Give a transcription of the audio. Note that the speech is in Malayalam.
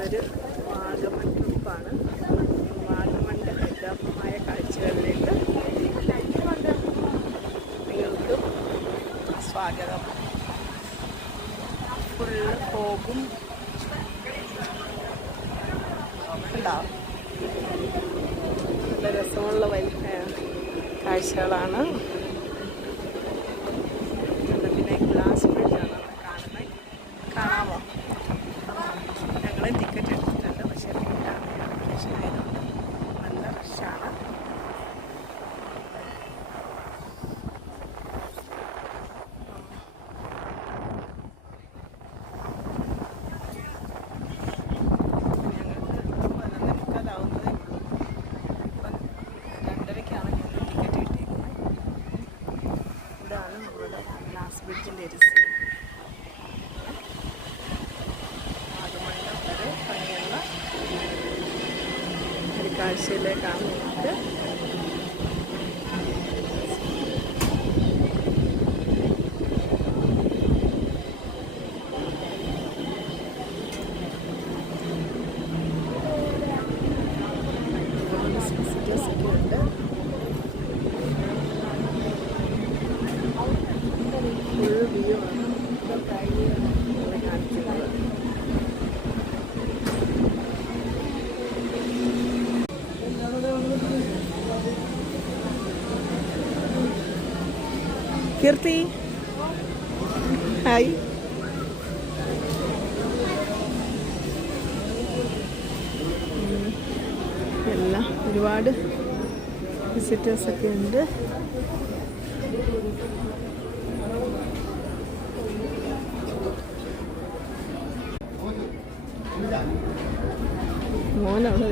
പോകുന്നൊരു വാഗമൺ ട്രിപ്പാണ്. വാഗമണിൻ്റെ ഹൃദയമായ കാഴ്ചകളിലേക്ക് നിങ്ങൾക്ക് സ്വാഗതം. ഫുള്ള് ഫോഗും ഉണ്ടാവും. നല്ല രസമുള്ള കാഴ്ചകളാണ്. പിന്നെ ഗ്ലാസ് ബ്രിഡ്ജാണ് കാണുന്നത്. കാണാമോ? ഞങ്ങൾ ടിക്കറ്റ് എടുത്തിട്ടുണ്ട്, പക്ഷേ ആയതുകൊണ്ട് നല്ല റഷാണ്. ഗ്ലാസ് ബ്രിഡ്ജിൻ്റെ ഒരു സീൻ വാഗമണിൻ്റെ വളരെ ഭംഗിയുള്ള ഒരു കാഴ്ചയിലേക്കാണ് നമുക്ക് വിസിറ്റേഴ്സൊക്കെ ഉണ്ട്. ഫുൾ വ്യൂ ആണ് കാണിക്കുന്നത്. കീർത്തി ഹായ്. എല്ലാം ഒരുപാട് വിസിറ്റേഴ്സൊക്കെ ഉണ്ട്. മോനവിടെ